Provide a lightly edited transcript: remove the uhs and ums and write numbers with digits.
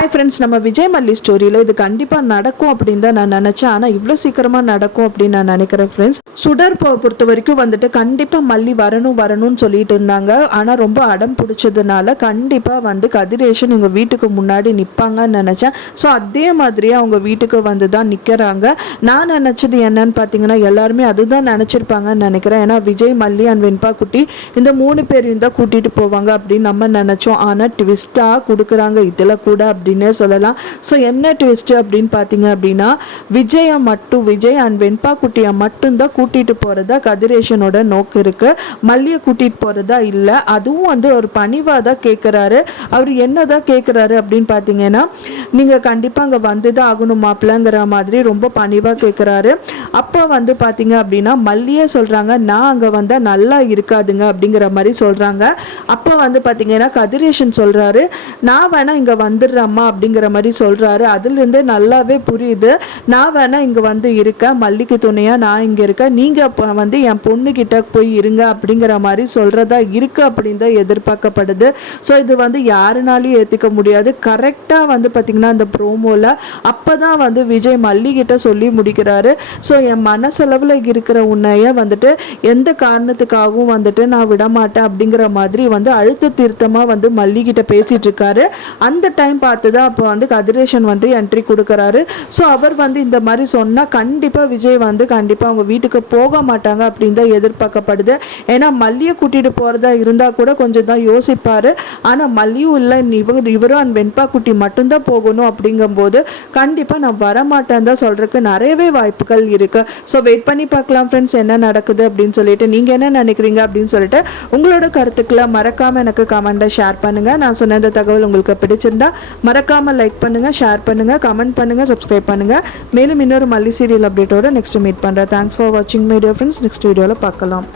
Hi friends, நம்ம விஜய் மல்லி ஸ்டோரியில் இது கண்டிப்பாக நடக்கும் அப்படின்னு தான் நான் நினச்சேன். ஆனால் இவ்வளோ சீக்கிரமாக நடக்கும் அப்படின்னு நான் நினைக்கிறேன் ஃப்ரெண்ட்ஸ். சுடர் பொறுத்த வரைக்கும் வந்துட்டு கண்டிப்பாக மல்லி வரணும்னு சொல்லிட்டு இருந்தாங்க. ஆனால் ரொம்ப அடம் பிடிச்சதுனால கண்டிப்பாக வந்து கதிரேஷன் எங்கள் வீட்டுக்கு முன்னாடி நிற்பாங்கன்னு நினச்சேன். ஸோ அதே மாதிரியே அவங்க வீட்டுக்கு வந்து தான் நிற்கிறாங்க. நான் நினச்சது என்னன்னு பார்த்தீங்கன்னா எல்லாருமே அதுதான் நினச்சிருப்பாங்கன்னு நினைக்கிறேன். ஏன்னா விஜய், மல்லி அண்ட் வெண்பா குட்டி இந்த 3 பேரையும் தான் கூட்டிகிட்டு போவாங்க அப்படின்னு நம்ம நினச்சோம். ஆனால் ட்விஸ்ட்டாக கொடுக்குறாங்க இதில் கூட அப்படின்னே சொல்லலாம். ஸோ என்ன ட்விஸ்ட் அப்படின்னு பார்த்தீங்க அப்படின்னா விஜய் அண்ட் வெண்பா குட்டியை மட்டும்தான் கூட்டிட்டு போறதா கதிரேஷனோட நோக்கு இருக்கு. மல்லியை கூட்டிட்டு போறதா இல்லை. அதுவும் வந்து ஒரு பணிவாக தான் கேட்குறாரு. அவர் என்னதான் கேட்குறாரு அப்படின்னு பார்த்தீங்கன்னா, நீங்கள் கண்டிப்பாக அங்கே வந்து தான் ஆகணும் மாப்பிள்ளைங்கிற மாதிரி ரொம்ப பணிவாக கேட்குறாரு. அப்போ வந்து பார்த்தீங்க அப்படின்னா மல்லியே சொல்கிறாங்க, நான் அங்கே வந்தால் நல்லா இருக்காதுங்க அப்படிங்கிற மாதிரி சொல்கிறாங்க. அப்போ வந்து பார்த்தீங்கன்னா கதிரேஷன் சொல்கிறாரு, நான் வேணா இங்கே வந்துடுறேம்மா அப்படிங்கிற மாதிரி சொல்கிறாரு. அதுலேருந்தே நல்லாவே புரியுது, நான் வேணா இங்கே வந்து இருக்கேன், மல்லிக்கு துணையாக நான் இங்கே இருக்கேன், நீங்கள் வந்து என் பொண்ணுக்கிட்ட போய் இருங்க அப்படிங்கிற மாதிரி சொல்கிறதா இருக்குது அப்படின்னு தான் எதிர்பார்க்கப்படுது. ஸோ இது வந்து யாருனாலையும் ஏற்றுக்க முடியாது. கரெக்டாக வந்து பார்த்திங்கன்னா அந்த ப்ரோமோவில் அப்போ தான் வந்து விஜய் மல்லிகிட்ட சொல்லி முடிக்கிறாரு. ஸோ என் மனசளவில் இருக்கிற உன்னைய வந்துட்டு எந்த காரணத்துக்காகவும் வந்துட்டு நான் விடமாட்டேன் அப்படிங்கிற மாதிரி வந்து அழுத்த திருத்தமாக வந்து மல்லிகிட்ட பேசிகிட்டு இருக்காரு. அந்த டைம் பார்த்து தான் அப்போ வந்து கதிரேஷன் வந்து என்ட்ரி கொடுக்குறாரு. ஸோ அவர் வந்து இந்த மாதிரி சொன்னால் கண்டிப்பாக விஜய் வந்து கண்டிப்பாக அவங்க வீட்டுக்கு போக மாட்டாங்க அப்படின்னு தான் எதிர்பார்க்கப்படுது. ஏன்னா மல்லியை கூட்டிகிட்டு போகிறதா இருந்தால் கூட கொஞ்சம் தான் யோசிப்பார். ஆனால் மல்லியும் இல்லை, இவரும் அண்ட் வெண்பா குட்டி மட்டும்தான் போகணும் அப்படிங்கும்போது கண்டிப்பாக நான் வரமாட்டேன் தான் சொல்கிறதுக்கு நிறையவே வாய்ப்புகள் இருக்குது. ஸோ வெயிட் பண்ணி பார்க்கலாம் ஃப்ரெண்ட்ஸ், என்ன நடக்குது அப்படின்னு சொல்லிட்டு. நீங்கள் என்ன நினைக்கிறீங்க அப்படின்னு சொல்லிட்டு உங்களோட கருத்துக்களை மறக்காமல் எனக்கு கமெண்ட்டை ஷேர் பண்ணுங்கள். நான் சொன்ன இந்த தகவல் உங்களுக்கு பிடிச்சிருந்தா மறக்காமல் லைக் பண்ணுங்கள், ஷேர் பண்ணுங்கள், கமெண்ட் பண்ணுங்கள், சப்ஸ்கிரைப் பண்ணுங்கள். மேலும் இன்னொரு மல்லி சீரியல் அப்டேட்டோட நெக்ஸ்ட் மீட் பண்ணுறேன். தேங்க்ஸ் ஃபார் வாட்சிங் மை டியர் ஃப்ரெண்ட்ஸ். நெக்ஸ்ட் வீடியோவில் பார்க்கலாம்.